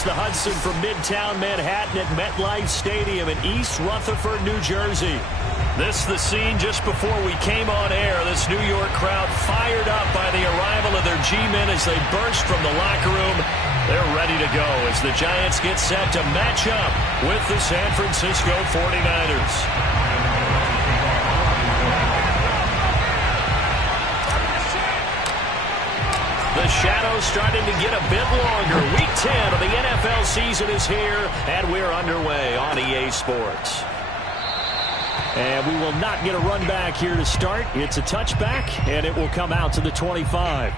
across the Hudson from Midtown Manhattan at MetLife Stadium in East Rutherford, New Jersey. This is the scene just before we came on air. This New York crowd fired up by the arrival of their G-men as they burst from the locker room. They're ready to go as the Giants get set to match up with the San Francisco 49ers. The shadow's starting to get a bit longer. Week 10 of the NFL season is here, and we're underway on EA Sports. And we will not get a run back here to start. It's a touchback, and it will come out to the 25.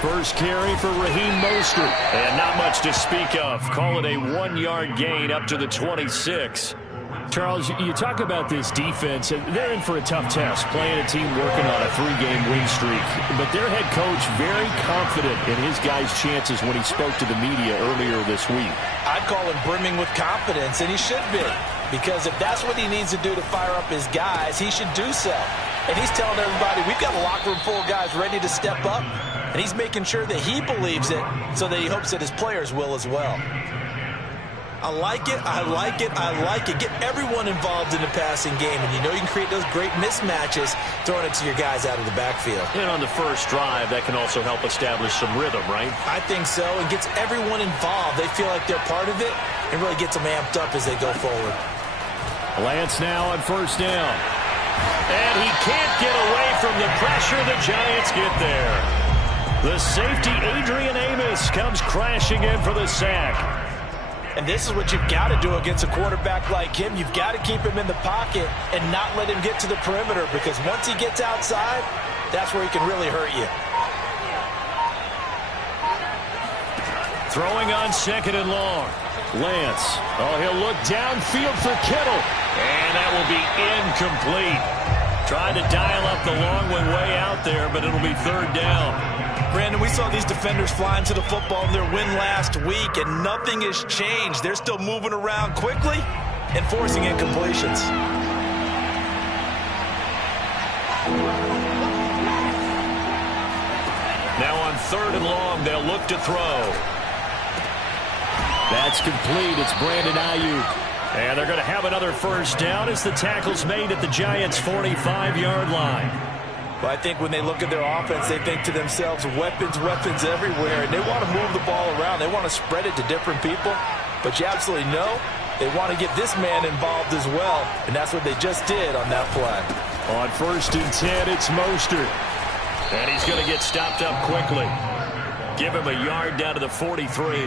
First carry for Raheem Mostert. And not much to speak of. Call it a 1-yard gain up to the 26. Charles, you talk about this defense, and they're in for a tough test, playing a team working on a 3-game win streak. But their head coach very confident in his guys' chances when he spoke to the media earlier this week. I'd call him brimming with confidence, and he should be. Because if that's what he needs to do to fire up his guys, he should do so. And he's telling everybody, we've got a locker room full of guys ready to step up. And he's making sure that he believes it so that he hopes that his players will as well. I like it. I like it. I like it. Get everyone involved in the passing game. And you know you can create those great mismatches throwing it to your guys out of the backfield. And on the first drive, that can also help establish some rhythm, right? I think so. And gets everyone involved. They feel like they're part of it and really gets them amped up as they go forward. Lance now on first down. And he can't get away from the pressure. The Giants get there. The safety, Adrian Amos, comes crashing in for the sack. And this is what you've got to do against a quarterback like him. You've got to keep him in the pocket and not let him get to the perimeter, because once he gets outside, that's where he can really hurt you. Throwing on second and long. Lance. Oh, he'll look downfield for Kittle. And that will be incomplete. Trying to dial up the long one way out there, but it'll be third down. Brandon, we saw these defenders flying to the football in their win last week, and nothing has changed. They're still moving around quickly and forcing incompletions. Now on third and long, they'll look to throw. That's complete. It's Brandon Ayuk. And they're going to have another first down as the tackle's made at the Giants' 45-yard line. Well, I think when they look at their offense, they think to themselves, weapons, weapons everywhere. And they want to move the ball around. They want to spread it to different people. But you absolutely know they want to get this man involved as well. And that's what they just did on that play. On first and 10, it's Mostert. And he's going to get stopped up quickly. Give him a yard down to the 43.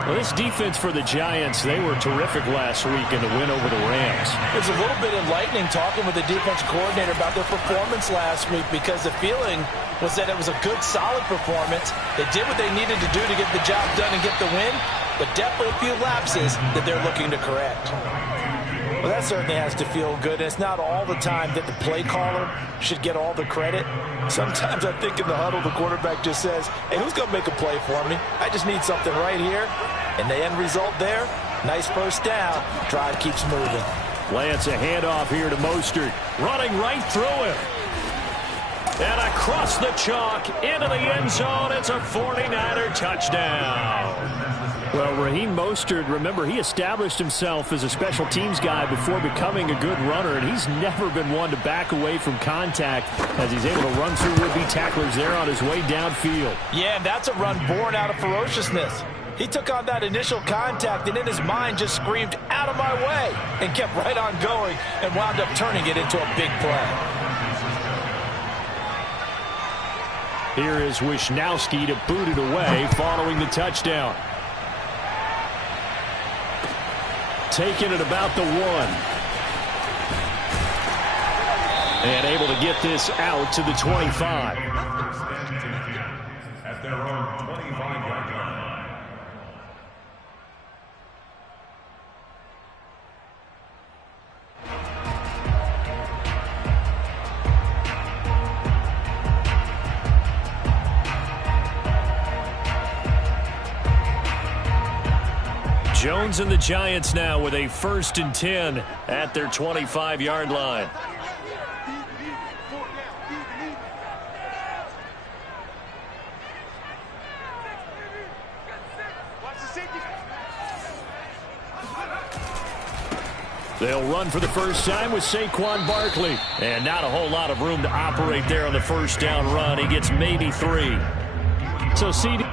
Well, this defense for the Giants, they were terrific last week in the win over the Rams. It was a little bit enlightening talking with the defense coordinator about their performance last week, because the feeling was that it was a good, solid performance. They did what they needed to do to get the job done and get the win, but definitely a few lapses that they're looking to correct. Well, that certainly has to feel good. And it's not all the time that the play caller should get all the credit. Sometimes I think in the huddle, the quarterback just says, hey, who's going to make a play for me? I just need something right here. And the end result there, nice first down. Drive keeps moving. Lance, a handoff here to Mostert. Running right through him. And across the chalk into the end zone. It's a 49er touchdown. Well, Raheem Mostert, remember, he established himself as a special teams guy before becoming a good runner, and he's never been one to back away from contact as he's able to run through would-be tacklers there on his way downfield. Yeah, and that's a run born out of ferociousness. He took on that initial contact and in his mind just screamed, out of my way, and kept right on going and wound up turning it into a big play. Here is Wisnowski to boot it away following the touchdown. Taking it about the 1. And able to get this out to the 25. At their own 25-yard line. Jones and the Giants now with a 1st and 10 at their 25-yard line. They'll run for the first time with Saquon Barkley. And not a whole lot of room to operate there on the first down run. He gets maybe 3. So CD.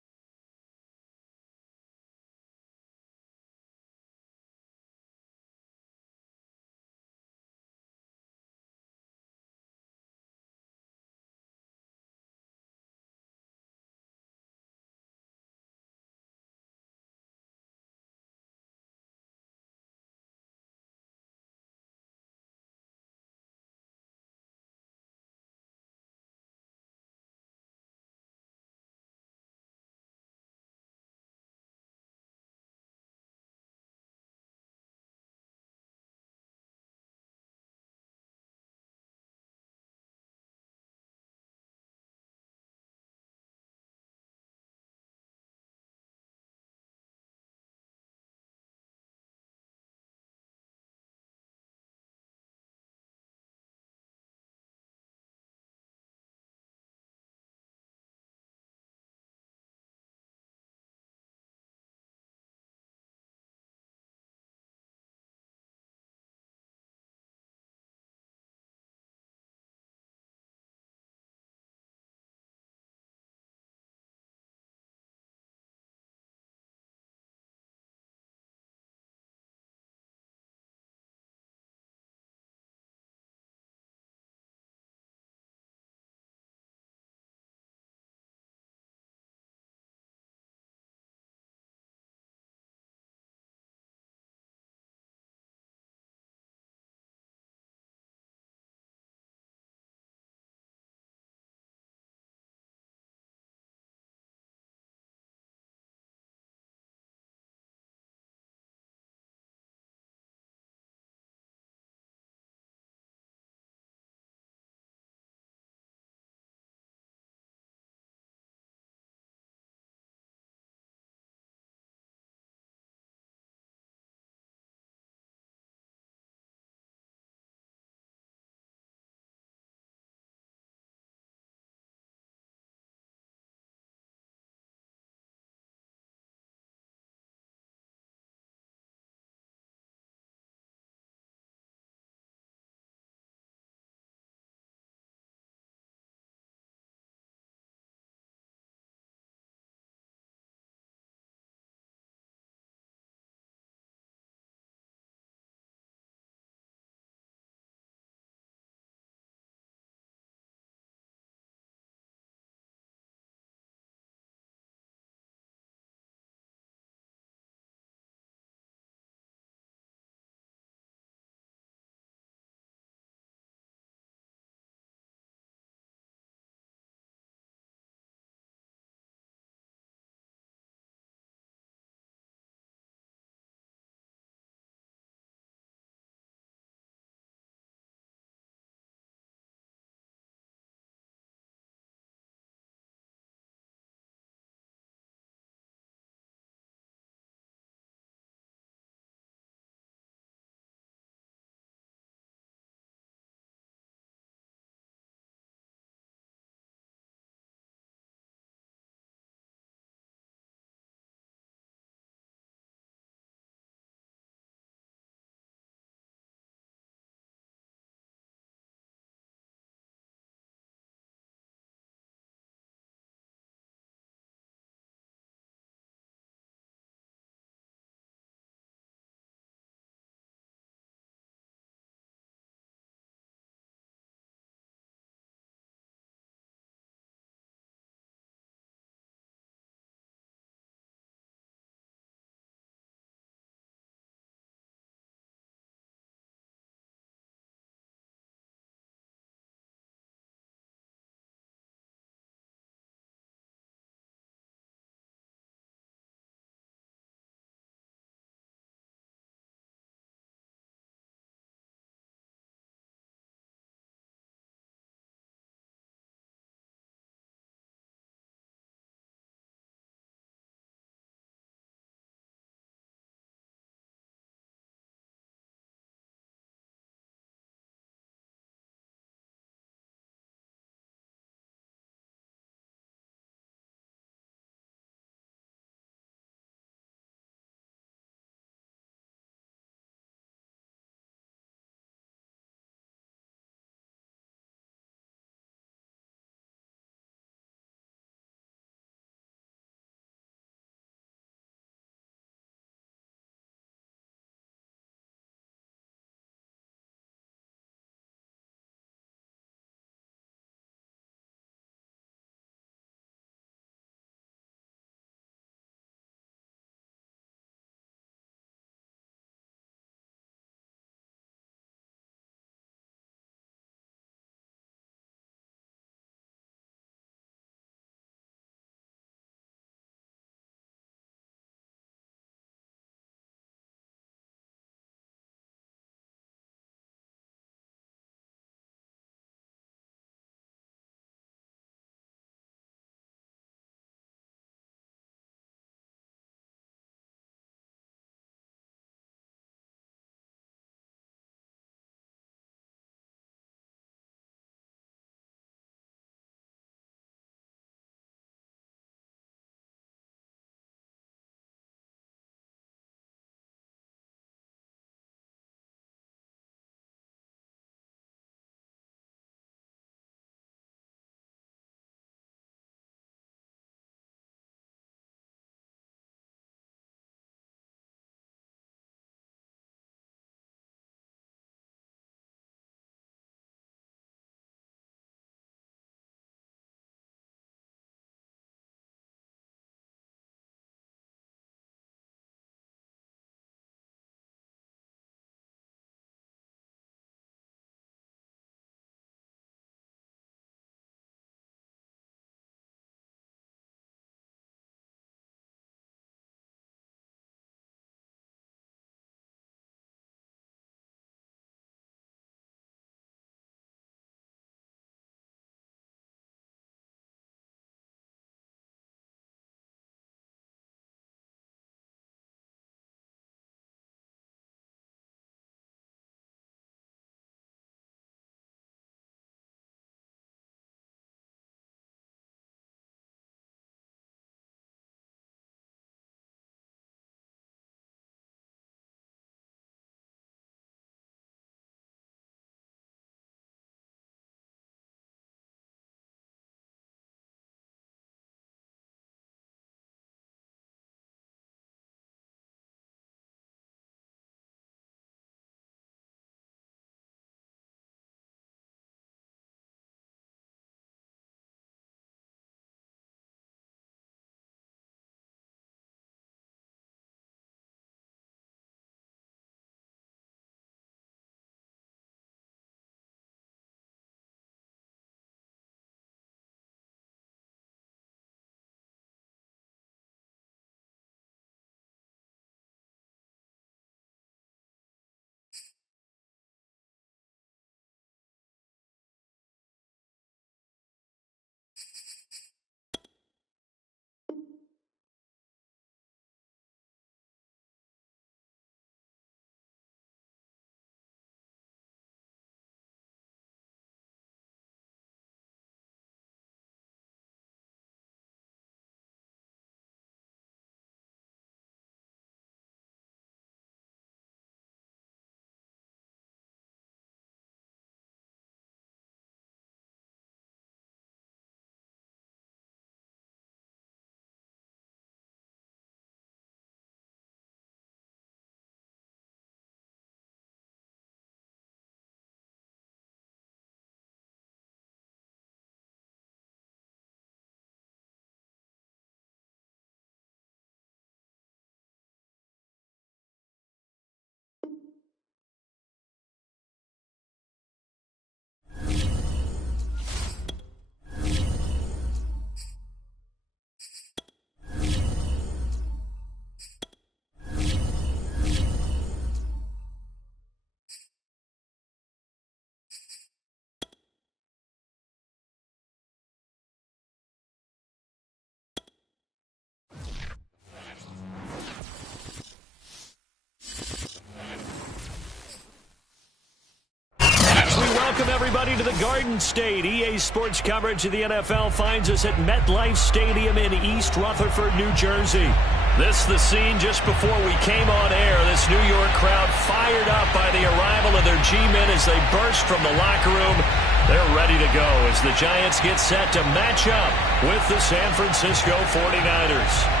Welcome, everybody, to the Garden State. EA Sports coverage of the NFL finds us at MetLife Stadium in East Rutherford, New Jersey. This the scene just before we came on air. This New York crowd fired up by the arrival of their G-men as they burst from the locker room. They're ready to go as the Giants get set to match up with the San Francisco 49ers.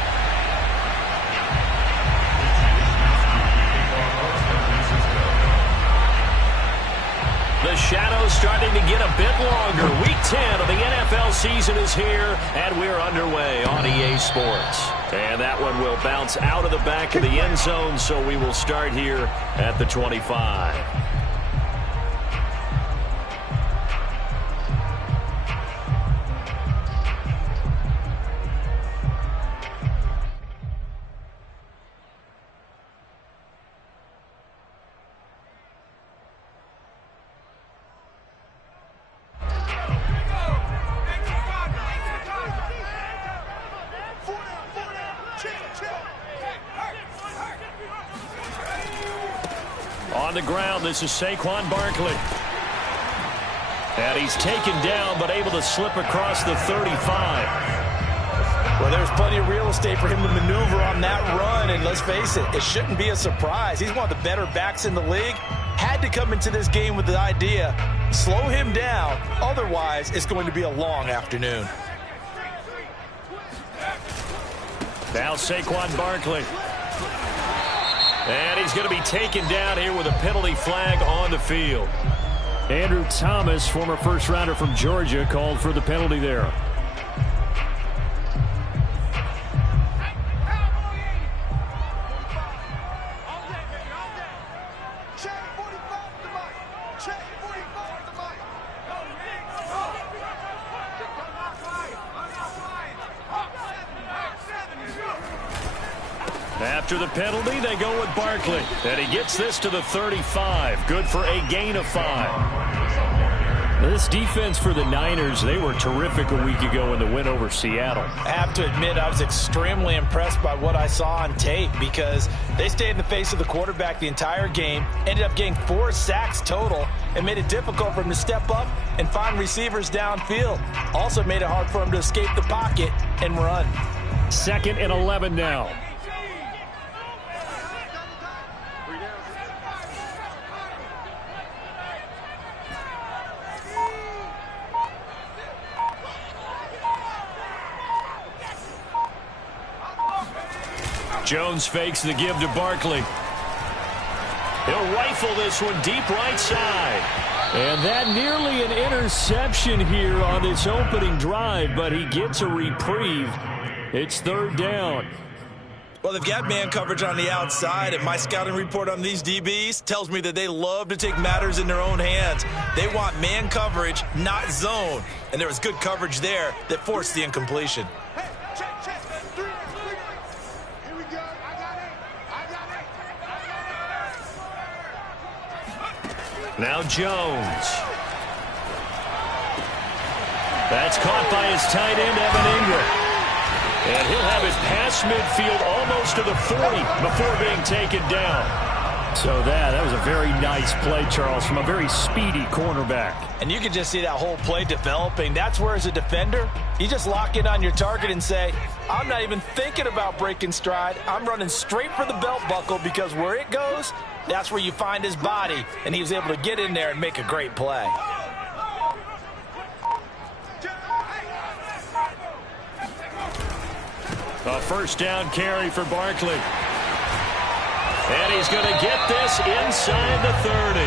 The shadow's starting to get a bit longer. Week 10 of the NFL season is here, and we're underway on EA Sports. And that one will bounce out of the back of the end zone, so we will start here at the 25. On the ground, this is Saquon Barkley. And he's taken down, but able to slip across the 35. Well, there's plenty of real estate for him to maneuver on that run, and let's face it, it shouldn't be a surprise. He's one of the better backs in the league. Had to come into this game with the idea, slow him down, otherwise it's going to be a long afternoon. Now Saquon Barkley. And he's going to be taken down here with a penalty flag on the field. Andrew Thomas, former first-rounder from Georgia, called for the penalty there. After the penalty, they go with Barkley. And he gets this to the 35. Good for a gain of 5. This defense for the Niners, they were terrific a week ago in the win over Seattle. I have to admit, I was extremely impressed by what I saw on tape because they stayed in the face of the quarterback the entire game, ended up getting 4 sacks total, and made it difficult for him to step up and find receivers downfield. Also made it hard for him to escape the pocket and run. 2nd and 11 now. Jones fakes the give to Barkley. He'll rifle this one deep right side. And that nearly an interception here on this opening drive, but he gets a reprieve. It's 3rd down. Well, they've got man coverage on the outside, and my scouting report on these DBs tells me that they love to take matters in their own hands. They want man coverage, not zone. And there was good coverage there that forced the incompletion. Now Jones. That's caught by his tight end, Evan Ingram. And he'll have it past midfield almost to the 40 before being taken down. So that was a very nice play, Charles, from a very speedy cornerback. And you can just see that whole play developing. That's where, as a defender, you just lock in on your target and say, I'm not even thinking about breaking stride. I'm running straight for the belt buckle because where it goes, that's where you find his body. And he was able to get in there and make a great play. A 1st down carry for Barkley. And he's going to get this inside the 30.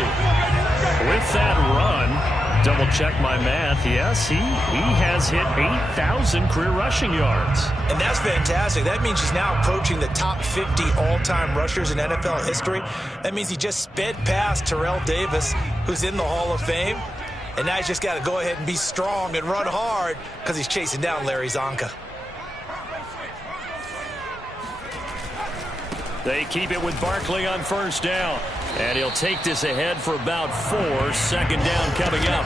With that run, double check my math, yes, he has hit 8,000 career rushing yards. And that's fantastic. That means he's now approaching the top 50 all-time rushers in NFL history. That means he just sped past Terrell Davis, who's in the Hall of Fame. And now he's just got to go ahead and be strong and run hard because he's chasing down Larry Zonka. They keep it with Barkley on 1st down. And he'll take this ahead for about 4. 2nd down coming up.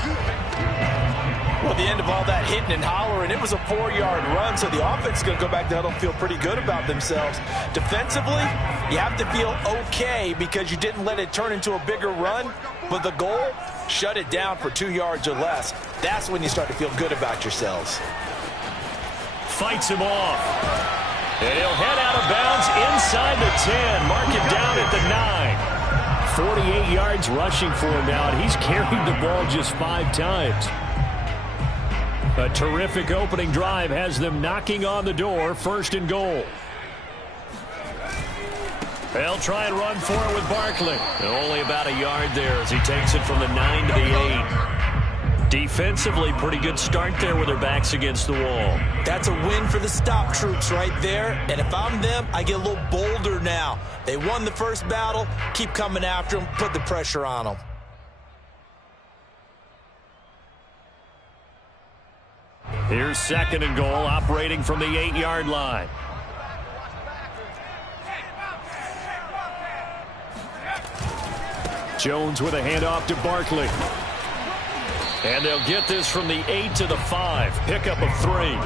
Well, the end of all that hitting and hollering, it was a 4-yard run, so the offense is going to go back to huddle and feel pretty good about themselves. Defensively, you have to feel okay because you didn't let it turn into a bigger run, but the goal, shut it down for 2 yards or less. That's when you start to feel good about yourselves. Fights him off. And he'll head out of bounds inside the 10. Mark him down at the 9. 48 yards rushing for him now, and he's carried the ball just 5 times. A terrific opening drive has them knocking on the door, 1st and goal. They'll try and run for it with Barkley. Only about a yard there as he takes it from the 9 to the 8. Defensively, pretty good start there with their backs against the wall. That's a win for the stop troops right there. And if I'm them, I get a little bolder now. They won the first battle. Keep coming after them. Put the pressure on them. Here's 2nd and goal, operating from the 8-yard line. Jones with a handoff to Barkley. And they'll get this from the 8 to the 5. Pickup of 3.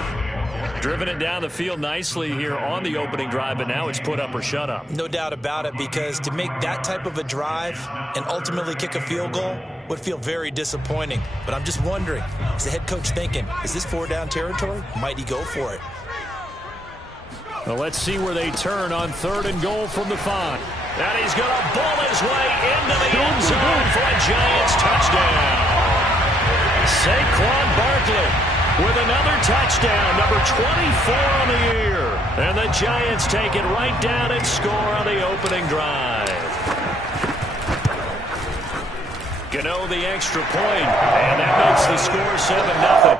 Driven it down the field nicely here on the opening drive, but now it's put up or shut up. No doubt about it, because to make that type of a drive and ultimately kick a field goal would feel very disappointing. But I'm just wondering, is the head coach thinking, is this 4-down territory? Might he go for it? Well, let's see where they turn on 3rd and goal from the 5. And he's going to bull his way into the end zone for a Giants touchdown. Saquon Barkley with another touchdown, number 24 on the year. And the Giants take it right down and score on the opening drive. Gano the extra point, and that makes the score 7-0.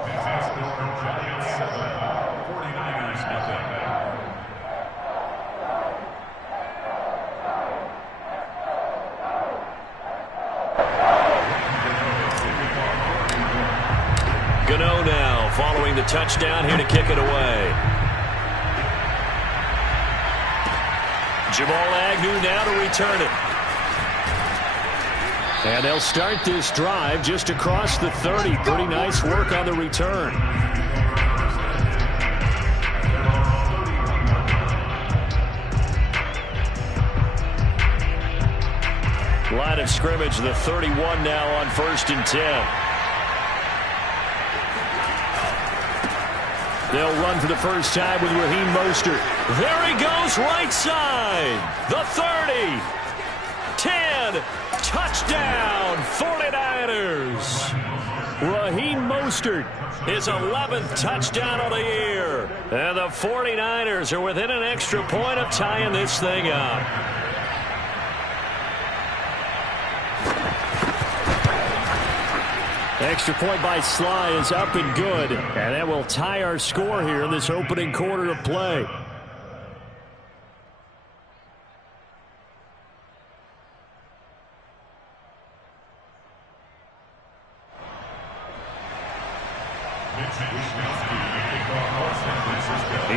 Gano now following the touchdown here to kick it away. Jamal Agnew now to return it. And they'll start this drive just across the 30. Pretty nice work on the return. Line of scrimmage, the 31 now on 1st and 10. They'll run for the first time with Raheem Mostert. There he goes, right side. The 30. 10. Touchdown, 49ers. Raheem Mostert, his 11th touchdown of the year. And the 49ers are within an extra point of tying this thing up. Extra point by Sly is up and good, and that will tie our score here in this opening quarter of play.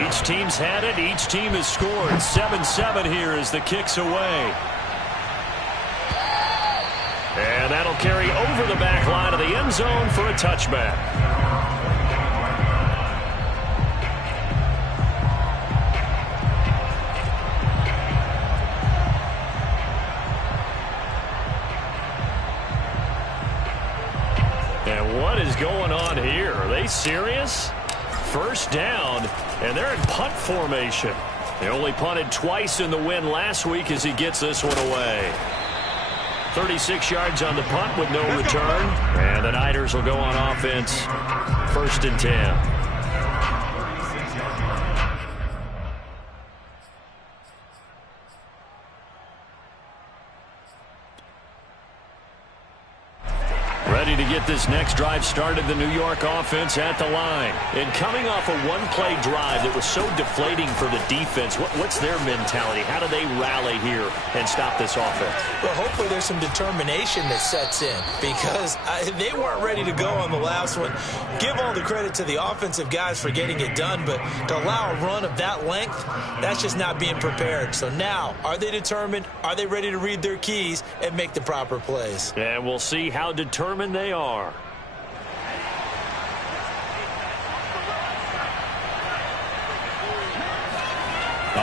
Each team's had it. Each team has scored. 7-7 here as the kick's away. And that'll carry over the back line of the end zone for a touchback. And what is going on here? Are they serious? First down, and they're in punt formation. They only punted twice in the win last week as he gets this one away. 36 yards on the punt with no return. And the Niners will go on offense. 1st and 10. Ready to get this next drive started, the New York offense at the line. And coming off a one-play drive that was so deflating for the defense, what's their mentality? How do they rally here and stop this offense? Well, hopefully there's some determination that sets in, because they weren't ready to go on the last one. Give all the credit to the offensive guys for getting it done, but to allow a run of that length, that's just not being prepared. So now, are they determined? Are they ready to read their keys and make the proper plays? And we'll see how determined they are.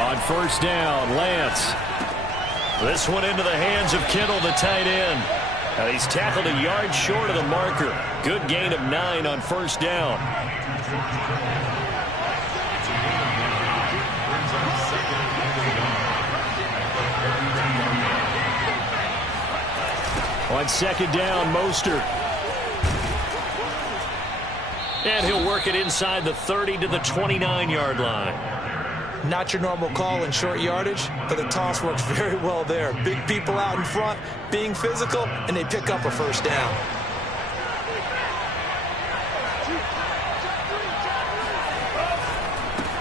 On first down, Lance. This one into the hands of Kittle, the tight end. And he's tackled a yard short of the marker. Good gain of 9 on first down. On second down, Mostert. And he'll work it inside the 30 to the 29-yard line. Not your normal call in short yardage, but the toss works very well there. Big people out in front, being physical, and they pick up a first down.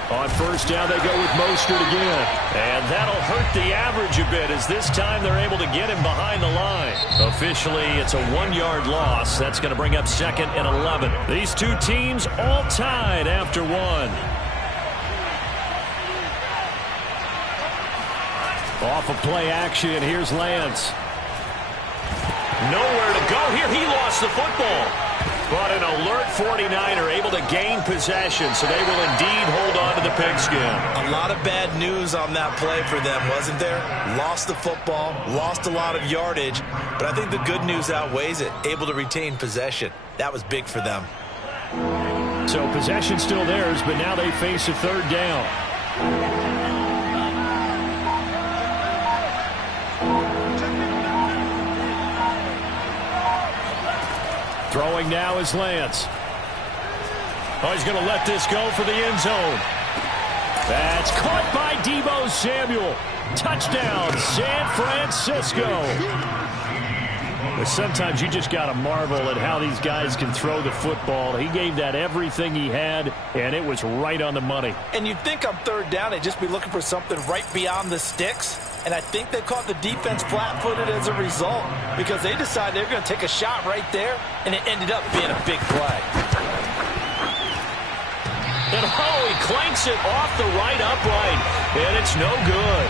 On first down, they go with Mostert again. And that'll hurt the average a bit, as this time they're able to get him behind the line. Officially, it's a 1-yard loss. That's going to bring up 2nd and 11. These two teams all tied after 1. Off of play action, here's Lance. Nowhere to go here. He lost the football. But an alert 49er able to gain possession, so they will indeed hold on to the pigskin. A lot of bad news on that play for them, wasn't there? Lost the football, lost a lot of yardage, but I think the good news outweighs it. Able to retain possession. That was big for them. So possession still theirs, but now they face a third down. Throwing now is Lance. Oh, he's going to let this go for the end zone. That's caught by Deebo Samuel. Touchdown, San Francisco. But sometimes you just got to marvel at how these guys can throw the football. He gave that everything he had, and it was right on the money. And you'd think on third down they'd just be looking for something right beyond the sticks. And I think they caught the defense flat-footed as a result, because they decided they were going to take a shot right there, and it ended up being a big play. And he clanks it off the right upright, and it's no good.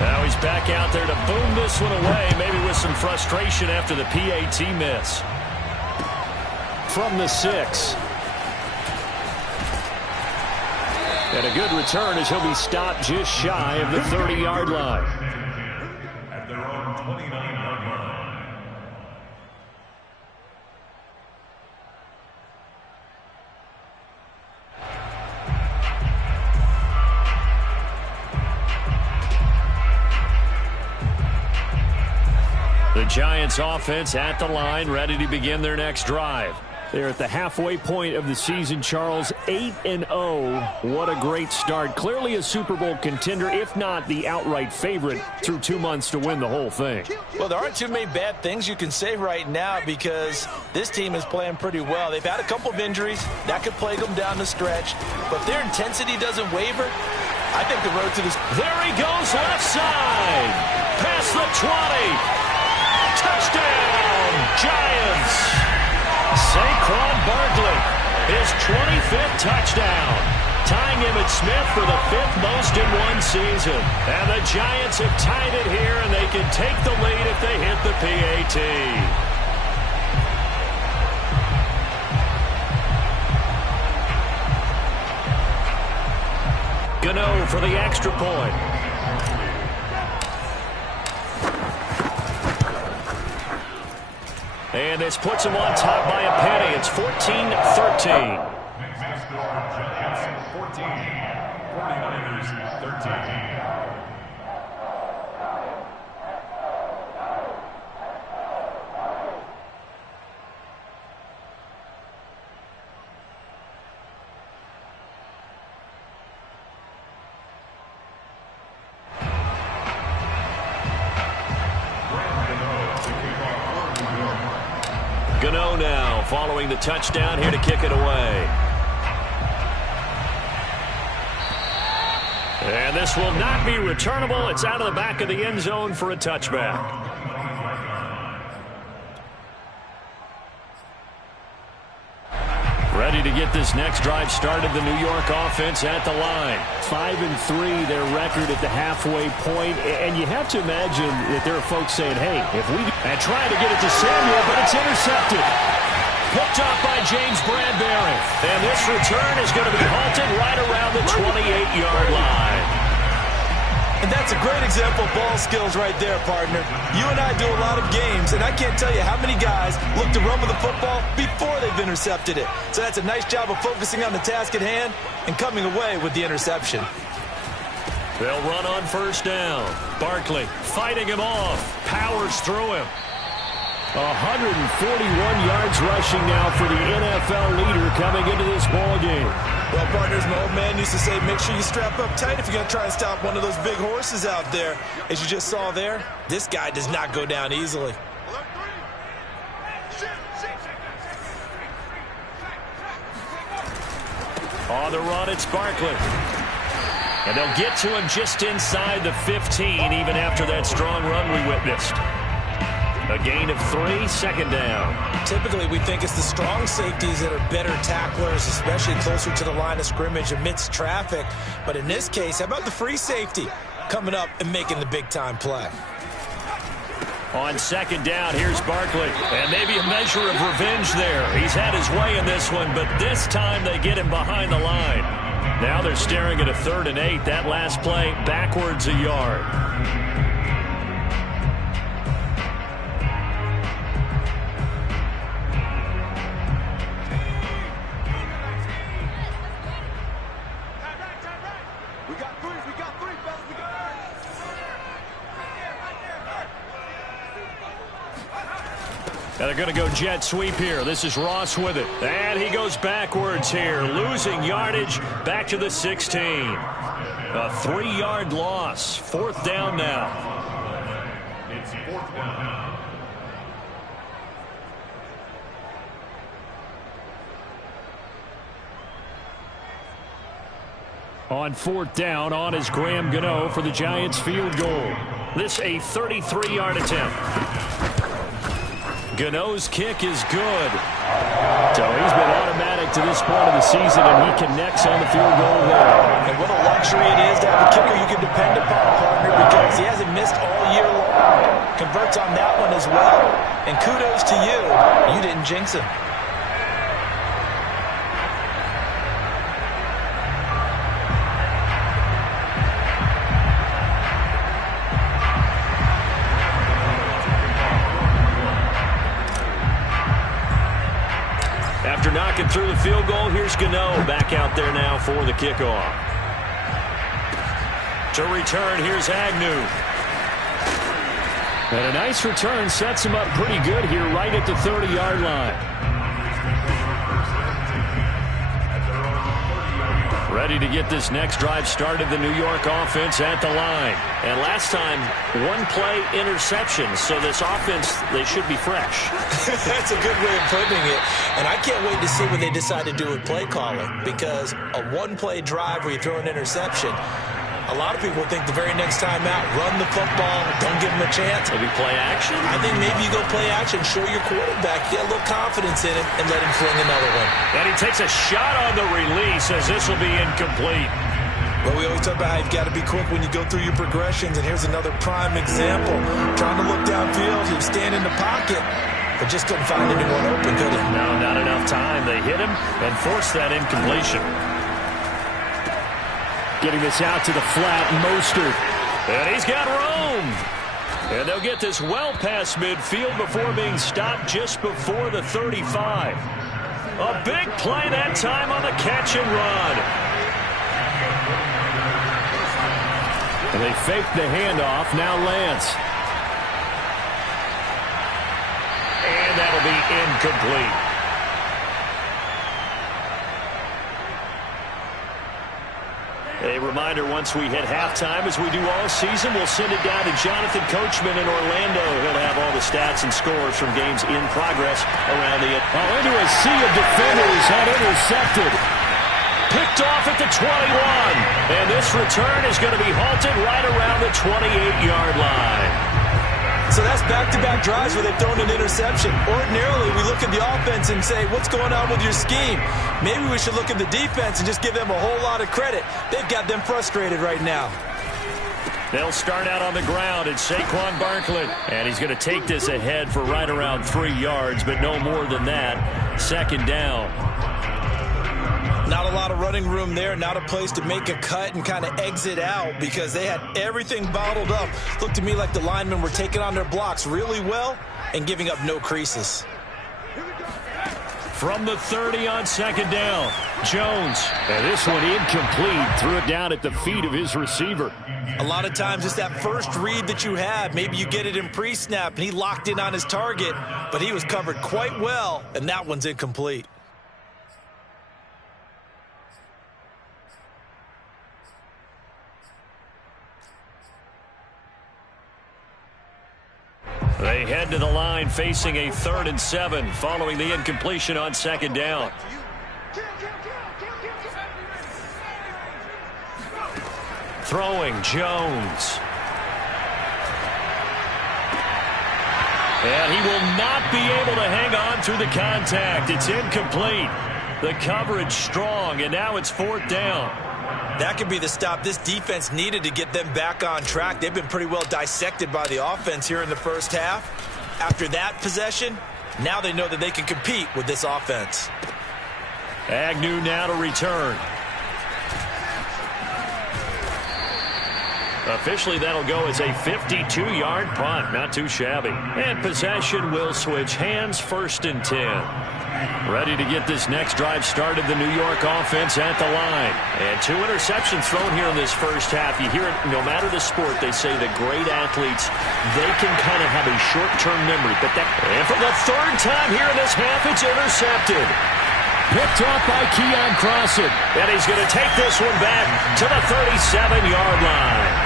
Now he's back out there to boom this one away, maybe with some frustration after the PAT miss. From the 6. And a good return as he'll be stopped just shy of the 30-yard line. At their own 29-yard line. The Giants offense at the line, ready to begin their next drive. They're at the halfway point of the season, Charles, 8-0. What a great start. Clearly a Super Bowl contender, if not the outright favorite, through 2 months to win the whole thing. Well, there aren't too many bad things you can say right now, because this team is playing pretty well. They've had a couple of injuries. That could plague them down the stretch. But their intensity doesn't waver. I think the road to this... There he goes, left side. Past the 20. Touchdown, Giants. Saquon Barkley, his 25th touchdown, tying Emmitt Smith for the 5th most in one season. And the Giants have tied it here, and they can take the lead if they hit the PAT. Gano for the extra point. And this puts him on top by a penny. It's 14-13. Next score, Giants 14, 49ers 13. Gano now following the touchdown here to kick it away. And this will not be returnable. It's out of the back of the end zone for a touchback. Ready to get this next drive started. The New York offense at the line. 5-3, their record at the halfway point. And you have to imagine that there are folks saying, hey, if we... And trying to get it to Samuel, but it's intercepted. Picked up by James Bradbury. And this return is going to be halted right around the 28-yard line. And that's a great example of ball skills right there, partner. You and I do a lot of games, and I can't tell you how many guys look to run with the football before they've intercepted it. So that's a nice job of focusing on the task at hand and coming away with the interception. They'll run on first down. Barkley fighting him off. Powers through him. 141 yards rushing now for the NFL leader coming into this ball game. Well, partners, my old man used to say, make sure you strap up tight if you're going to try and stop one of those big horses out there. As you just saw there, this guy does not go down easily. On the run, it's Barkley. And they'll get to him just inside the 15, even after that strong run we witnessed. A gain of 3, second down. Typically, we think it's the strong safeties that are better tacklers, especially closer to the line of scrimmage amidst traffic. But in this case, how about the free safety coming up and making the big-time play? On second down, here's Barkley. And maybe a measure of revenge there. He's had his way in this one, but this time they get him behind the line. Now they're staring at a 3rd and 8. That last play, backwards a yard. And they're going to go jet sweep here. This is Ross with it. And he goes backwards here, losing yardage back to the 16. A 3-yard loss. 4th down now. It's 4th down. On 4th down, on is Graham Gano for the Giants field goal. This a 33-yard attempt. Gano's kick is good. So he's been automatic to this point of the season, and he connects on the field goal there. And what a luxury it is to have a kicker you can depend upon, partner, because he hasn't missed all year long. Converts on that one as well. And kudos to you. You didn't jinx him. After knocking through the field goal, here's Gano back out there now for the kickoff. To return, here's Agnew. And a nice return sets him up pretty good here right at the 30-yard line. Ready to get this next drive started, the New York offense at the line. And last time, 1-play interception. So this offense, they should be fresh. That's a good way of putting it. And I can't wait to see what they decide to do with play calling. Because a 1-play drive where you throw an interception, a lot of people think the very next time out, run the football, don't give them a chance. Maybe play action? I think maybe you go play action, show your quarterback, get a little confidence in him, and let him fling another one. And he takes a shot on the release as this will be incomplete. Well, we always talk about how you've got to be quick when you go through your progressions, and here's another prime example. Trying to look downfield, he was standing in the pocket, but just couldn't find anyone open, could he? No, not enough time. They hit him and forced that incompletion. Getting this out to the flat, Mostert. And he's got room. And they'll get this well past midfield before being stopped just before the 35. A big play that time on the catch and run. And they fake the handoff. Now Lance. And that'll be incomplete. A reminder, once we hit halftime, as we do all season, we'll send it down to Jonathan Coachman in Orlando. He'll have all the stats and scores from games in progress around the... into a sea of defenders, had intercepted. Picked off at the 21. And this return is going to be halted right around the 28-yard line. So that's back-to-back drives where they've thrown an interception. Ordinarily, we look at the offense and say, what's going on with your scheme? Maybe we should look at the defense and just give them a whole lot of credit. They've got them frustrated right now. They'll start out on the ground. It's Saquon Barkley. And he's going to take this ahead for right around 3 yards, but no more than that. second down. Not a lot of running room there, not a place to make a cut and kind of exit out because they had everything bottled up. Looked to me like the linemen were taking on their blocks really well and giving up no creases. From the 30 on second down, Jones. And this one incomplete. Threw it down at the feet of his receiver. A lot of times it's that first read that you have. Maybe you get it in pre-snap, and he locked in on his target, but he was covered quite well, and that one's incomplete. They head to the line facing a 3rd and 7 following the incompletion on second down. Throwing Jones. And he will not be able to hang on through the contact. It's incomplete. The coverage strong, and now it's 4th down. That could be the stop this defense needed to get them back on track. They've been pretty well dissected by the offense here in the first half. After that possession, now they know that they can compete with this offense. Agnew now to return. Officially, that'll go as a 52-yard punt. Not too shabby. And possession will switch hands, 1st and 10. Ready to get this next drive started, the New York offense at the line. And 2 interceptions thrown here in this first half. You hear it, no matter the sport, they say the great athletes, they can kind of have a short-term memory. And for the 3rd time here in this half, it's intercepted. Picked off by Keon Crossen. And he's going to take this one back to the 37-yard line.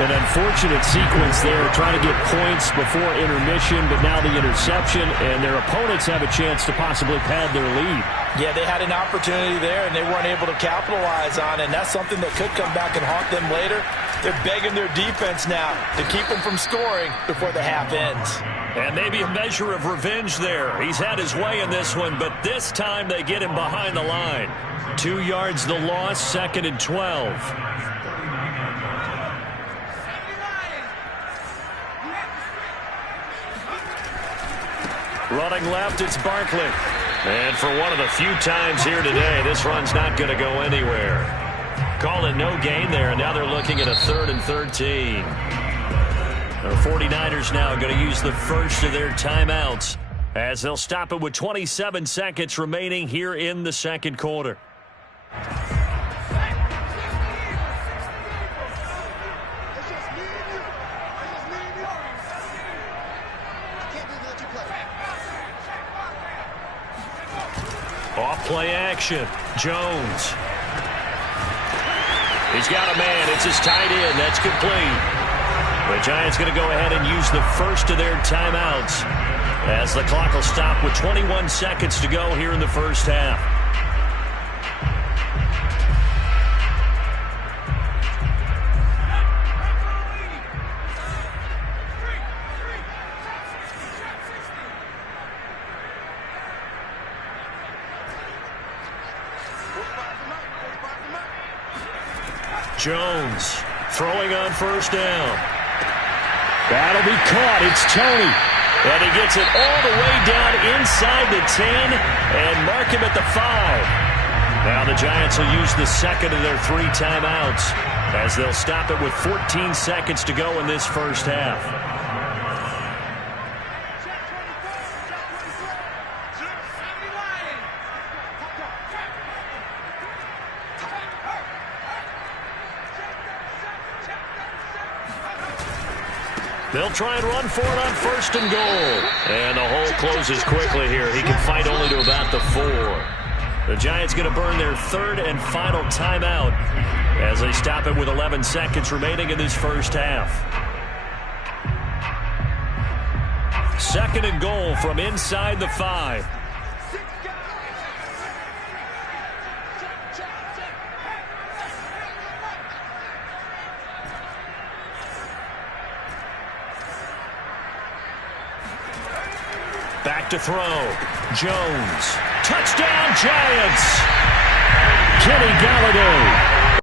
An unfortunate sequence there, trying to get points before intermission, but now the interception, and their opponents have a chance to possibly pad their lead. Yeah, they had an opportunity there, and they weren't able to capitalize on it, and that's something that could come back and haunt them later. They're begging their defense now to keep them from scoring before the half ends. And maybe a measure of revenge there. He's had his way in this one, but this time they get him behind the line. 2 yards the loss, 2nd and 12. Running left, it's Barkley. And for one of the few times here today, this run's not going to go anywhere. Call it no gain there, and now they're looking at a 3rd and 13. The 49ers now going to use the first of their timeouts as they'll stop it with 27 seconds remaining here in the second quarter. Off play action. Jones. He's got a man. It's his tight end. That's complete. The Giants going to go ahead and use the first of their timeouts as the clock will stop with 21 seconds to go here in the first half. Jones throwing on 1st down. That'll be caught. It's Toney. And he gets it all the way down inside the 10 and mark him at the 5. Now the Giants will use the second of their 3 timeouts as they'll stop it with 14 seconds to go in this first half. They'll try and run for it on 1st and goal. And the hole closes quickly here. He can fight only to about the 4. The Giants going to burn their 3rd and final timeout as they stop it with 11 seconds remaining in this first half. 2nd and goal from inside the 5. Back to throw. Jones. Touchdown, Giants. Kenny Galladay.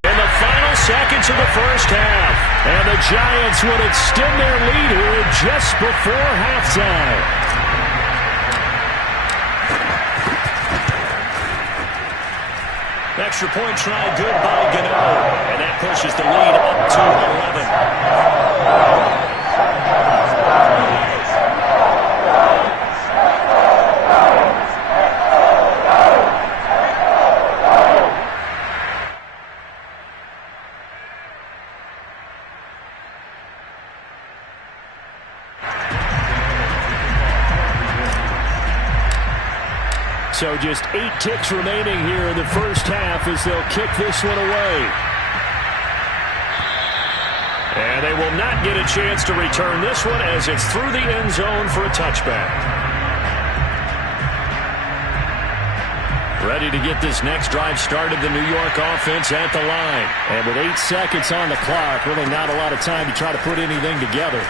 In the final seconds of the first half. And the Giants would extend their lead here just before halftime. extra point try good by Gano. And that pushes the lead up to 11. So just 8 ticks remaining here in the first half as they'll kick this one away. And they will not get a chance to return this one as it's through the end zone for a touchback. Ready to get this next drive started, the New York offense at the line. And with 8 seconds on the clock, really not a lot of time to try to put anything together.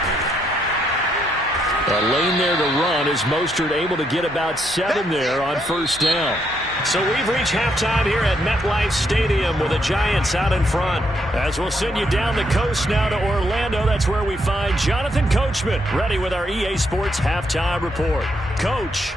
A lane there to run as Mostert able to get about 7 there on first down. So we've reached halftime here at MetLife Stadium with the Giants out in front. As we'll send you down the coast now to Orlando, that's where we find Jonathan Coachman ready with our EA Sports Halftime Report. Coach.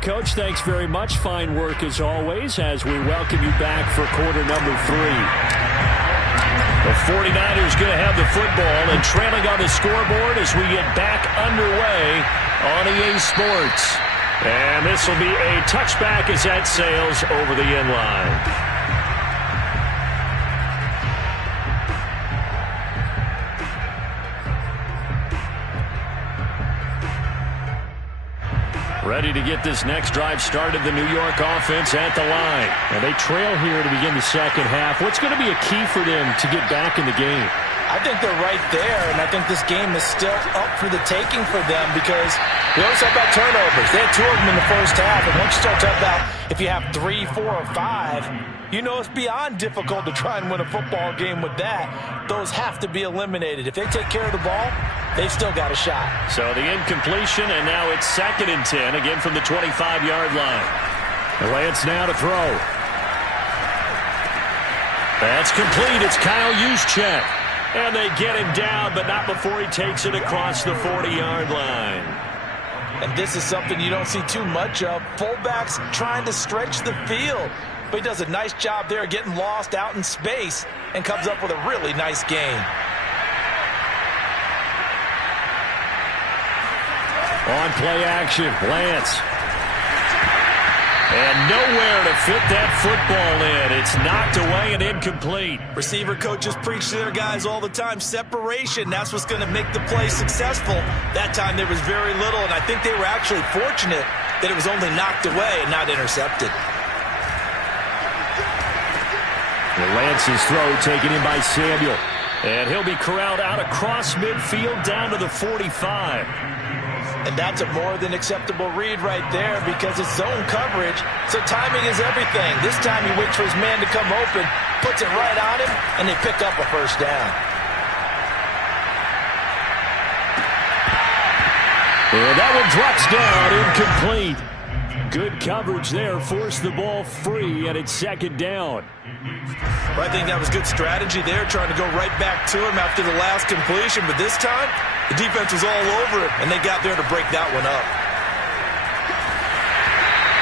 Coach, thanks very much. Fine work as always as we welcome you back for quarter number 3. The 49ers going to have the football and trailing on the scoreboard as we get back underway on EA Sports. And this will be a touchback as that sails over the end line. Ready to get this next drive started, the New York offense at the line. And they trail here to begin the second half. What's going to be a key for them to get back in the game? I think they're right there, and I think this game is still up for the taking for them because we always talk about turnovers. They had 2 of them in the first half, and once you start talking about if you have 3, 4, or 5, you know it's beyond difficult to try and win a football game with that. Those have to be eliminated. If they take care of the ball, they've still got a shot. So the incompletion, and now it's 2nd and 10, again from the 25-yard line. Lance now to throw. That's complete. It's Kyle Juszczyk. And they get him down, but not before he takes it across the 40-yard line. And this is something you don't see too much of. Fullbacks trying to stretch the field. But he does a nice job there getting lost out in space and comes up with a really nice gain. On play action, Lance. And nowhere to fit that football in. It's knocked away and incomplete. Receiver coaches preach to their guys all the time. Separation, that's what's going to make the play successful. That time there was very little, and I think they were actually fortunate that it was only knocked away and not intercepted. Lance's throw taken in by Samuel. And he'll be corralled out across midfield down to the 45. And that's a more than acceptable read right there because it's zone coverage, so timing is everything. This time he waits for his man to come open, puts it right on him, and they pick up a first down. And that one drops down, incomplete. Good coverage there, forced the ball free, and it's 2nd down. Well, I think that was good strategy there, trying to go right back to him after the last completion, but this time the defense was all over it, and they got there to break that one up.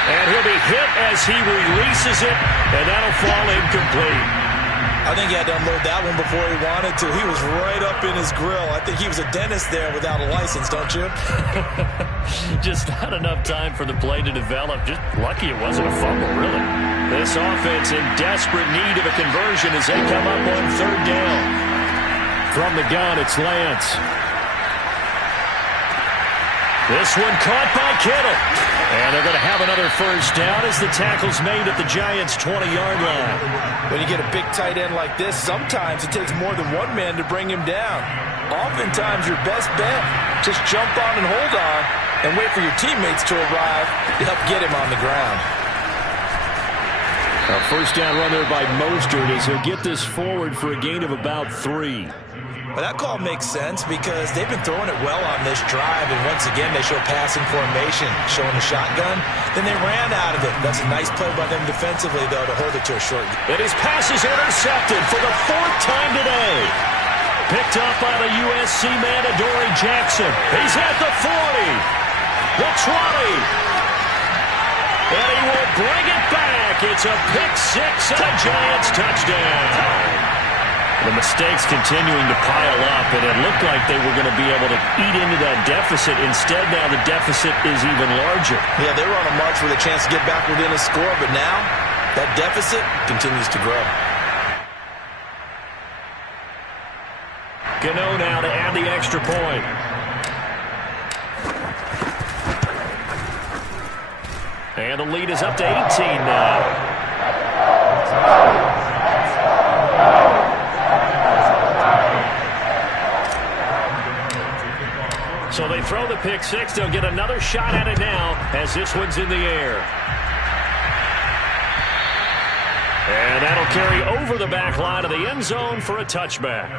And he'll be hit as he releases it, and that'll fall incomplete. I think he had to unload that one before he wanted to. He was right up in his grill. I think he was a dentist there without a license, don't you? Just not enough time for the play to develop. Just lucky it wasn't a fumble, really. This offense in desperate need of a conversion as they come up on 3rd down. From the gun, it's Lance. This one caught by Kittle. And they're going to have another first down as the tackle's made at the Giants' 20-yard line. When you get a big tight end like this, sometimes it takes more than one man to bring him down. Oftentimes, your best bet, just jump on and hold on and wait for your teammates to arrive to help get him on the ground. A first down run there by Mostert as he'll get this forward for a gain of about 3. Well, that call makes sense because they've been throwing it well on this drive, and once again, they show passing formation, showing the shotgun. Then they ran out of it. That's a nice play by them defensively, though, to hold it to a short game. And his pass is intercepted for the 4th time today. Picked up by the USC man, Adoree Jackson. He's at the 40, the 20, and he will bring it back. It's a pick six and a Giants touchdown. The mistakes continuing to pile up, and it looked like they were going to be able to eat into that deficit. Instead, now the deficit is even larger. Yeah, they were on a march with a chance to get back within a score, but now that deficit continues to grow. Gano now to add the extra point. And the lead is up to 18 now. So they throw the pick six. They'll get another shot at it now as this one's in the air. And that'll carry over the back line of the end zone for a touchback.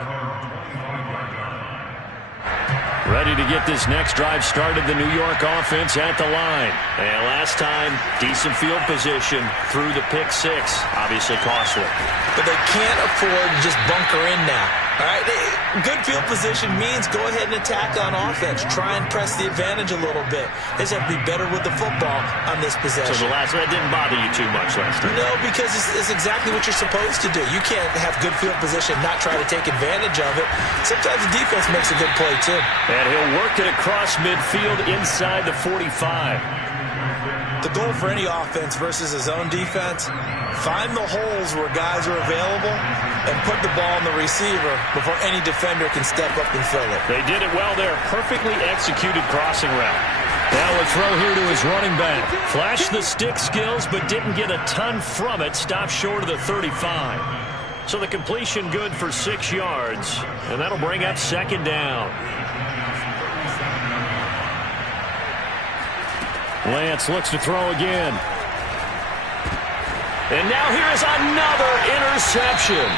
Ready to get this next drive started, the New York offense at the line. And last time, decent field position through the pick six. Obviously costly. But they can't afford to just bunker in now. All right, good field position means go ahead and attack on offense. Try and press the advantage a little bit. They just have to be better with the football on this possession. So that didn't bother you too much last time? No, because it's exactly what you're supposed to do. You can't have good field position, not try to take advantage of it. Sometimes the defense makes a good play, too. And he'll work it across midfield inside the 45. The goal for any offense versus a zone defense, find the holes where guys are available and put the ball on the receiver before any defender can step up and fill it. They did it well there. Perfectly executed crossing route. Now a throw here to his running back. Flashed the stick skills, but didn't get a ton from it. Stopped short of the 35. So the completion good for 6 yards. And that'll bring up second down. Lance looks to throw again. And now here is another interception.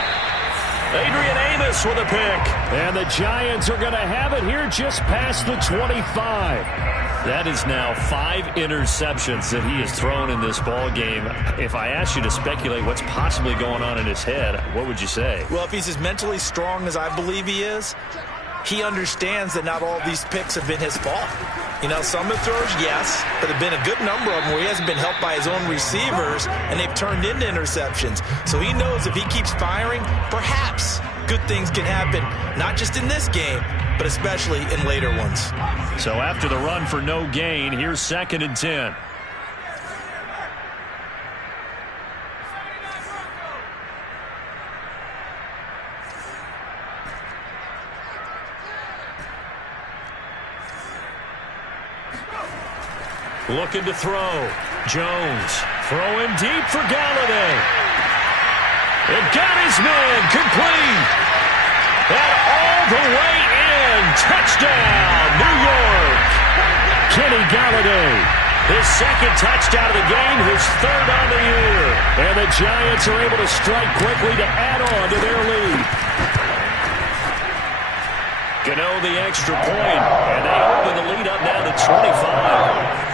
Adrian Amos with a pick. And the Giants are going to have it here just past the 25. That is now 5 interceptions that he has thrown in this ball game. If I asked you to speculate what's possibly going on in his head, what would you say? Well, if he's as mentally strong as I believe he is, he understands that not all these picks have been his fault. You know, some of the throws, yes, but there have been a good number of them where he hasn't been helped by his own receivers, and they've turned into interceptions. So he knows if he keeps firing, perhaps good things can happen, not just in this game, but especially in later ones. So after the run for no gain, here's 2nd and 10. Looking to throw. Jones throwing deep for Galladay. It got his man complete. And all the way in. Touchdown, New York. Kenny Galladay. His 2nd touchdown of the game, his 3rd on the year. And the Giants are able to strike quickly to add on to their lead. Gano the extra point, and they open the lead up now to 25.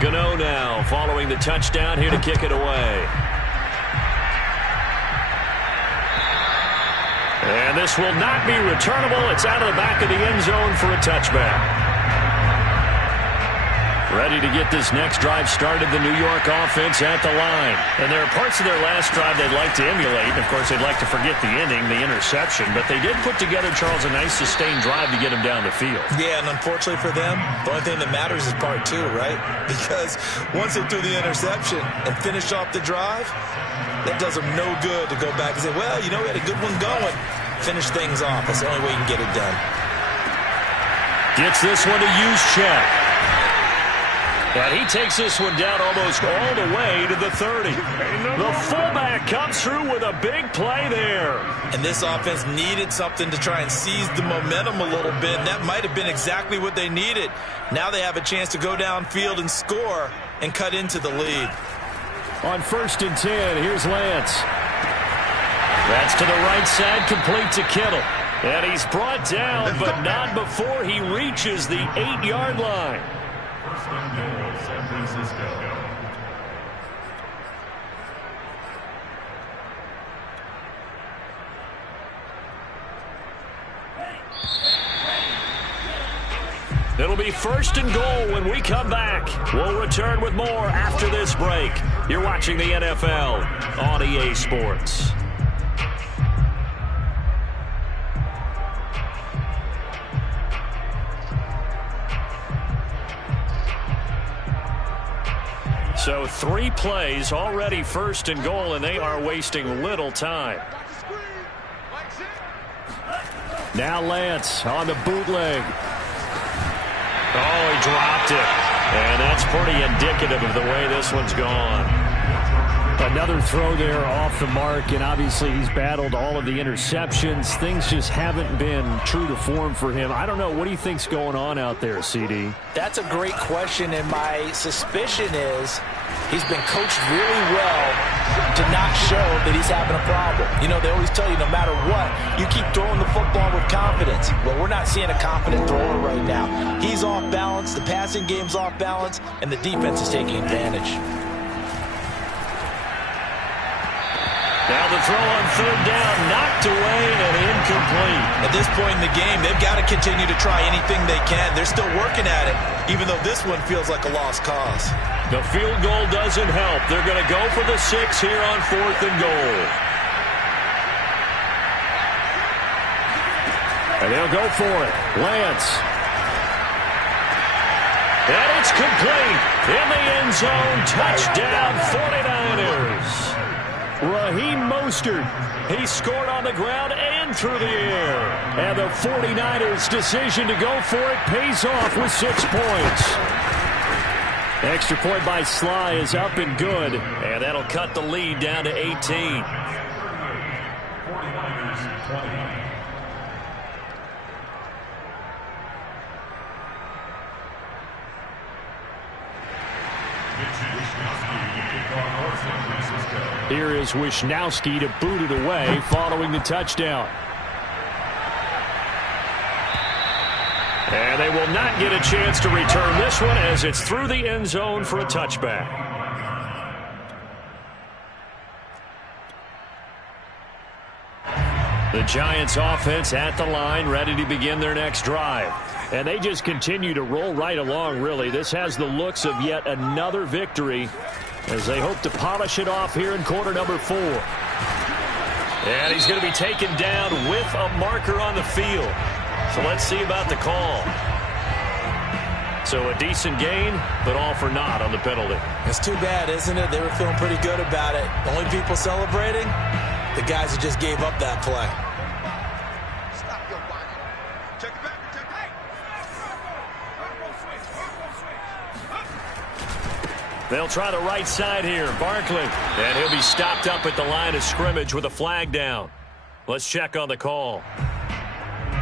Gano now following the touchdown here to kick it away. And this will not be returnable. It's out of the back of the end zone for a touchback. Ready to get this next drive started, the New York offense at the line. And there are parts of their last drive they'd like to emulate. Of course, they'd like to forget the inning, the interception. But they did put together, Charles, a nice sustained drive to get him down the field. Yeah, and unfortunately for them, the only thing that matters is part 2, right? Because once they threw the interception and finished off the drive, that does them no good to go back and say, well, you know, we had a good one going. Finish things off. That's the only way you can get it done. Gets this one to Juszczyk. And he takes this one down almost all the way to the 30. The fullback comes through with a big play there. And this offense needed something to try and seize the momentum a little bit, and that might have been exactly what they needed. Now they have a chance to go downfield and score and cut into the lead. On 1st and 10, here's Lance. That's to the right side, complete to Kittle. And he's brought down, but not before he reaches the 8-yard line. First and goal, San Francisco. It'll be 1st and goal when we come back. We'll return with more after this break. You're watching the NFL on EA Sports. So 3 plays already 1st and goal, and they are wasting little time. Now Lance on the bootleg. Oh, he dropped it. And that's pretty indicative of the way this one's gone. Another throw there off the mark, and obviously he's battled all of the interceptions. Things just haven't been true to form for him. I don't know. What do you think's going on out there, CD? That's a great question, and my suspicion is he's been coached really well to not show that he's having a problem. You know, they always tell you no matter what, you keep throwing the football with confidence. Well, we're not seeing a confident thrower right now. He's off balance, the passing game's off balance, and the defense is taking advantage. Now the throw on 3rd down, knocked away and incomplete. At this point in the game, they've got to continue to try anything they can. They're still working at it, even though this one feels like a lost cause. The field goal doesn't help. They're going to go for the 6 here on 4th and goal. And they'll go for it. Lance. And it's complete. In the end zone, touchdown 49ers. Raheem Mostert, he scored on the ground and through the air. And the 49ers' decision to go for it pays off with 6 points. Extra point by Sly is up and good. And that'll cut the lead down to 18. 49ers 20. Here is Wisnowski to boot it away following the touchdown. And they will not get a chance to return this one as it's through the end zone for a touchback. The Giants offense at the line, ready to begin their next drive. And they just continue to roll right along, really. This has the looks of yet another victory as they hope to polish it off here in quarter number 4. And he's going to be taken down with a marker on the field. So let's see about the call. So a decent gain, but all for naught on the penalty. It's too bad, isn't it? They were feeling pretty good about it. The only people celebrating, the guys who just gave up that play. They'll try the right side here. Barkley. And he'll be stopped up at the line of scrimmage with a flag down. Let's check on the call.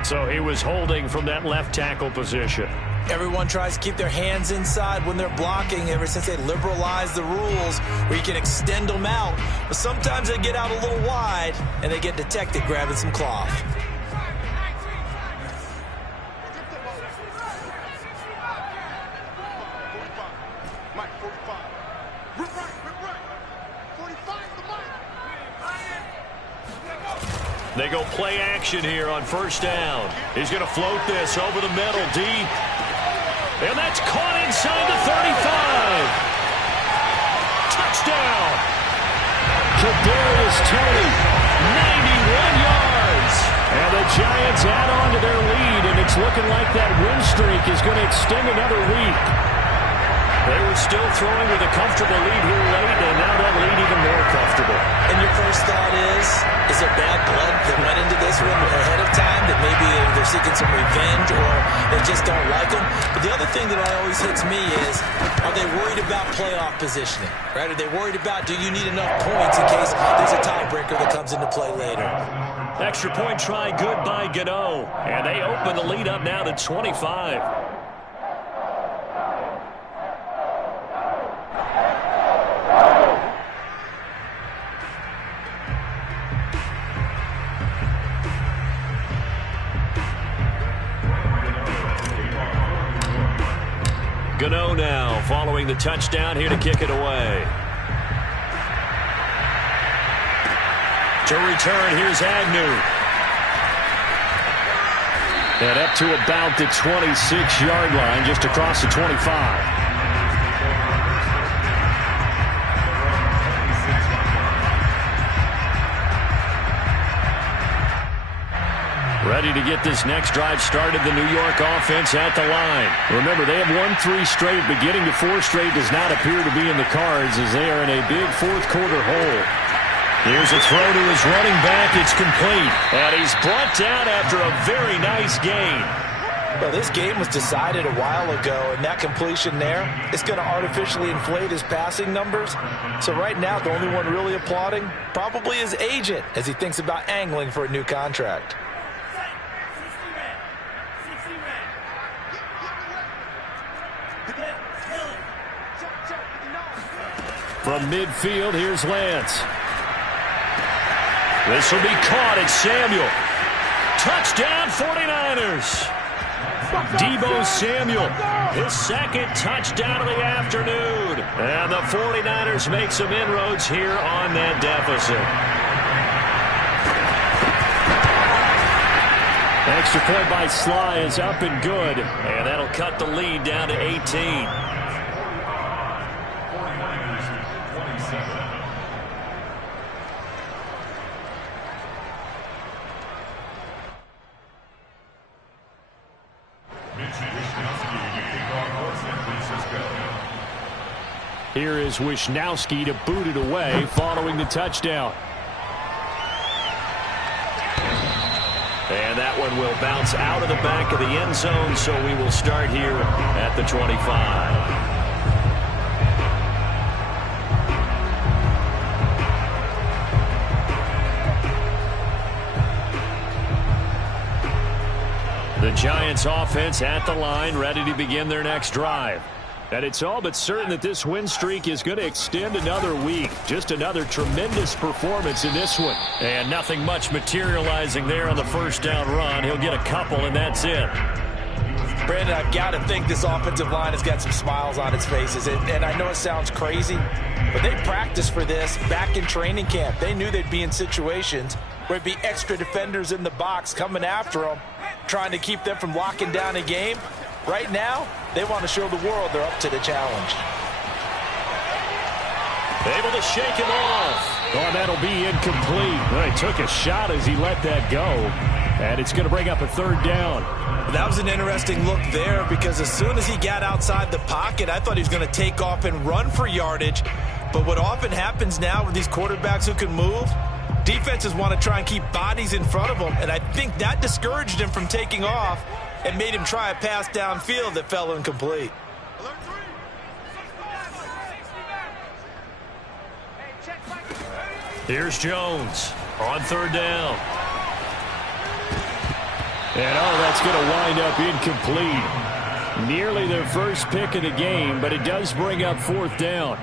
So he was holding from that left tackle position. Everyone tries to keep their hands inside when they're blocking ever since they liberalized the rules where you can extend them out. But sometimes they get out a little wide and they get detected grabbing some cloth. They go play action here on 1st down. He's going to float this over the middle, deep. And that's caught inside the 35. Touchdown. Kadarius Toney, 91 yards. And the Giants add on to their lead, and it's looking like that win streak is going to extend another week. They were still throwing with a comfortable lead here late, and now that lead even more comfortable. And your first thought is there bad blood that went into this one ahead of time, that maybe they're seeking some revenge or they just don't like them? But the other thing that always hits me is, are they worried about playoff positioning? Right? Are they worried about, do you need enough points in case there's a tiebreaker that comes into play later? Extra point try good by Gano. And they open the lead up now to 25. Gano now following the touchdown here to kick it away. To return, here's Agnew. And up to about the 26-yard line, just across the 25. Ready to get this next drive started, the New York offense at the line. Remember, they have won 3 straight, but getting to 4 straight does not appear to be in the cards as they are in a big fourth-quarter hole. Here's a throw to his running back. It's complete. And he's brought down after a very nice gain. Well, this game was decided a while ago, and that completion there is going to artificially inflate his passing numbers. So right now, the only one really applauding probably his agent as he thinks about angling for a new contract. From midfield, here's Lance. This will be caught. It's Samuel. Touchdown, 49ers. Deebo Samuel, his second touchdown of the afternoon. And the 49ers make some inroads here on that deficit. Extra point by Sly is up and good. And that'll cut the lead down to 18. Here is Wishnowski to boot it away following the touchdown. And that one will bounce out of the back of the end zone, so we will start here at the 25. The Giants offense at the line, ready to begin their next drive. And it's all but certain that this win streak is going to extend another week. Just another tremendous performance in this one. And nothing much materializing there on the first down run. He'll get a couple, and that's it. Brandon, I've got to think this offensive line has got some smiles on its faces. And I know it sounds crazy, but they practiced for this back in training camp. They knew they'd be in situations where it'd be extra defenders in the box coming after them, trying to keep them from locking down a game. Right now, they want to show the world they're up to the challenge. Able to shake him off. Oh, that'll be incomplete. Well, he took a shot as he let that go. And it's going to bring up a third down. That was an interesting look there because as soon as he got outside the pocket, I thought he was going to take off and run for yardage. But what often happens now with these quarterbacks who can move, defenses want to try and keep bodies in front of them. And I think that discouraged him from taking off and made him try a pass downfield that fell incomplete. Here's Jones on third down. And, oh, that's going to wind up incomplete. Nearly their first pick of the game, but it does bring up fourth down.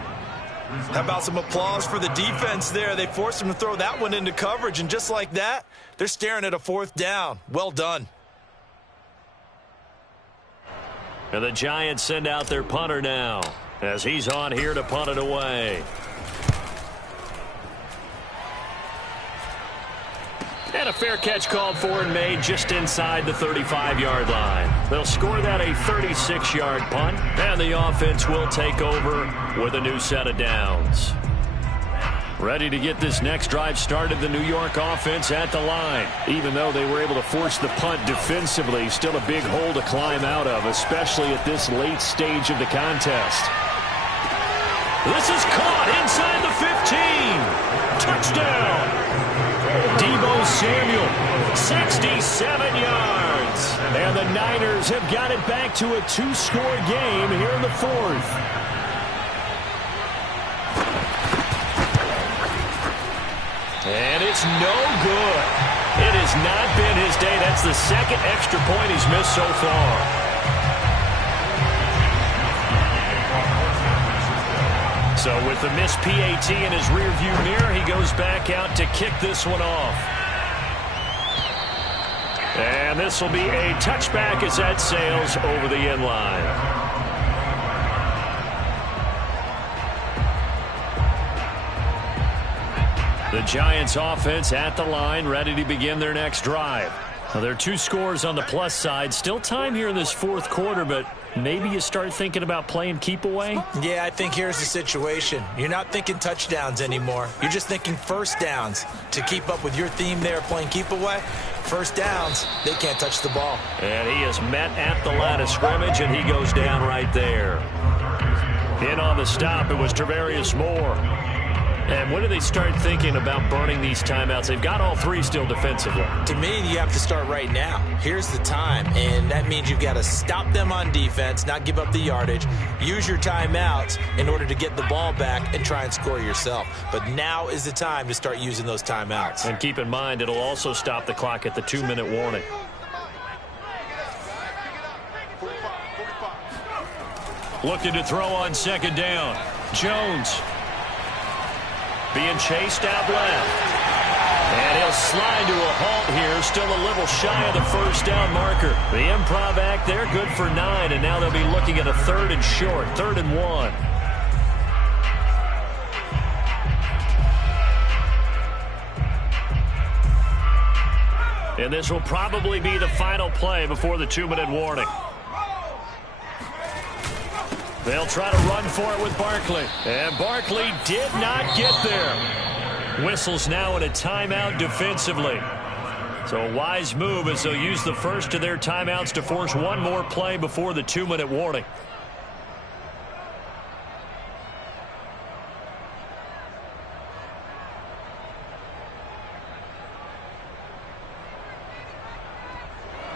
How about some applause for the defense there? They forced him to throw that one into coverage, and just like that, they're staring at a fourth down. Well done. And the Giants send out their punter now as he's on here to punt it away. And a fair catch called for and made just inside the 35-yard line. They'll score that a 36-yard punt, and the offense will take over with a new set of downs. Ready to get this next drive started, the New York offense at the line. Even though they were able to force the punt defensively, still a big hole to climb out of, especially at this late stage of the contest. This is caught inside the 15. Touchdown. Deebo Samuel, 67 yards. And the Niners have got it back to a 2-score game here in the fourth. And it's no good. It has not been his day. That's the second extra point he's missed so far. So with the missed PAT in his rearview mirror, he goes back out to kick this one off. And this will be a touchback as that sails over the end line. The Giants offense at the line, ready to begin their next drive. Well, there are 2 scores on the plus side. Still time here in this fourth quarter, but maybe you start thinking about playing keep away? Yeah, I think here's the situation. You're not thinking touchdowns anymore. You're just thinking first downs. To keep up with your theme there, playing keep away, first downs, they can't touch the ball. And he is met at the line of scrimmage, and he goes down right there. In on the stop, it was Tarvarius Moore. And when do they start thinking about burning these timeouts? They've got all 3 still defensively. To me, you have to start right now. Here's the time, and that means you've got to stop them on defense, not give up the yardage, use your timeouts in order to get the ball back and try and score yourself. But now is the time to start using those timeouts. And keep in mind, it'll also stop the clock at the 2-minute warning. Looking to throw on second down. Jones. Being chased out left. And he'll slide to a halt here. Still a little shy of the first down marker. The improv act there, good for 9. And now they'll be looking at a 3rd and short. 3rd and 1. And this will probably be the final play before the 2-minute warning. They'll try to run for it with Barkley. And Barkley did not get there. Whistles now in a timeout defensively. So a wise move as they'll use the first of their timeouts to force one more play before the 2-minute warning.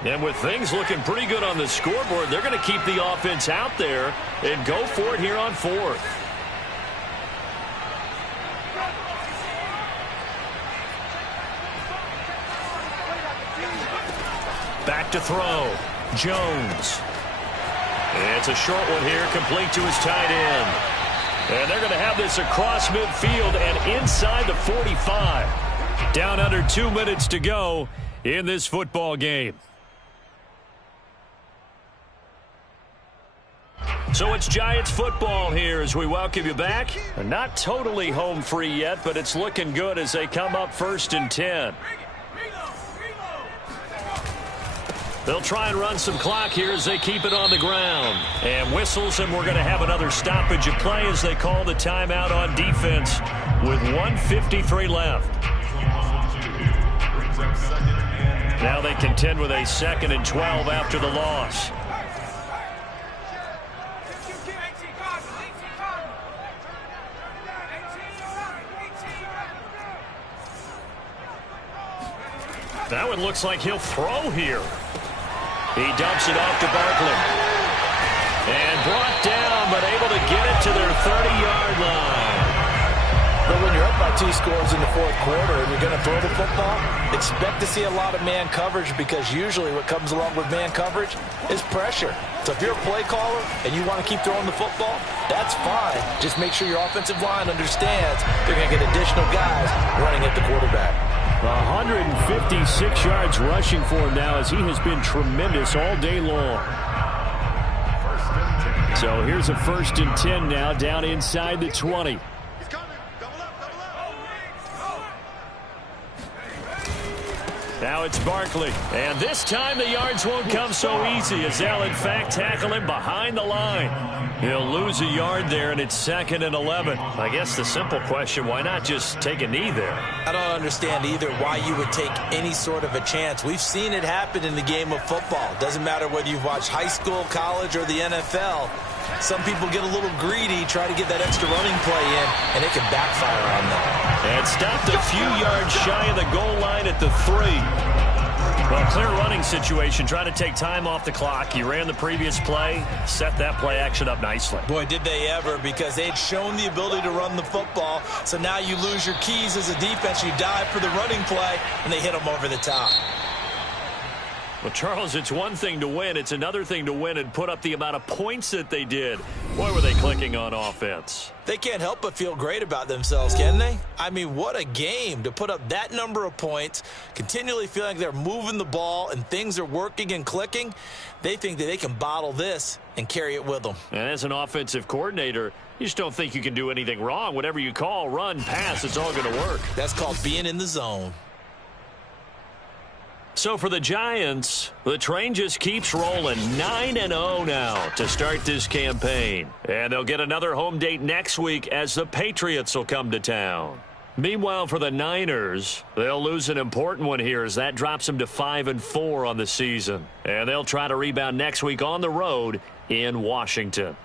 And with things looking pretty good on the scoreboard, they're going to keep the offense out there and go for it here on 4th. Back to throw. Jones. It's a short one here, complete to his tight end. And they're going to have this across midfield and inside the 45. Down under 2 minutes to go in this football game. So it's Giants football here as we welcome you back. Not totally home free yet, but it's looking good as they come up 1st and 10. They'll try and run some clock here as they keep it on the ground. And whistles, and we're going to have another stoppage of play as they call the timeout on defense with 1:53 left. Now they contend with a 2nd and 12 after the loss. That one looks like he'll throw here. He dumps it off to Barkley. And brought down, but able to get it to their 30-yard line. But when you're up by 2 scores in the 4th quarter and you're going to throw the football, expect to see a lot of man coverage because usually what comes along with man coverage is pressure. So if you're a play caller and you want to keep throwing the football, that's fine. Just make sure your offensive line understands they're going to get additional guys running at the quarterback. 156 yards rushing for him now as he has been tremendous all day long. So here's a 1st and 10 now down inside the 20. Now it's Barkley. And this time the yards won't come so easy as they'll in fact tackle him behind the line. He'll lose a yard there, and it's 2nd and 11. I guess the simple question, why not just take a knee there? I don't understand either why you would take any sort of a chance. We've seen it happen in the game of football. Doesn't matter whether you've watched high school, college, or the NFL. Some people get a little greedy, try to get that extra running play in, and it can backfire on them. And stopped a few yards shy of the goal line at the 3. Well, clear running situation, trying to take time off the clock. He ran the previous play, set that play action up nicely. Boy, did they ever, because they'd shown the ability to run the football. So now you lose your keys as a defense. You dive for the running play, and they hit them over the top. Well, Charles, it's one thing to win. It's another thing to win and put up the amount of points that they did. Boy, were they clicking on offense. They can't help but feel great about themselves, can they? I mean, what a game to put up that number of points, continually feeling like they're moving the ball and things are working and clicking. They think that they can bottle this and carry it with them. And as an offensive coordinator, you just don't think you can do anything wrong. Whatever you call, run, pass, it's all going to work. That's called being in the zone. So for the Giants, the train just keeps rolling. 9-0 now to start this campaign. And they'll get another home date next week as the Patriots will come to town. Meanwhile, for the Niners, they'll lose an important one here as that drops them to 5-4 on the season. And they'll try to rebound next week on the road in Washington.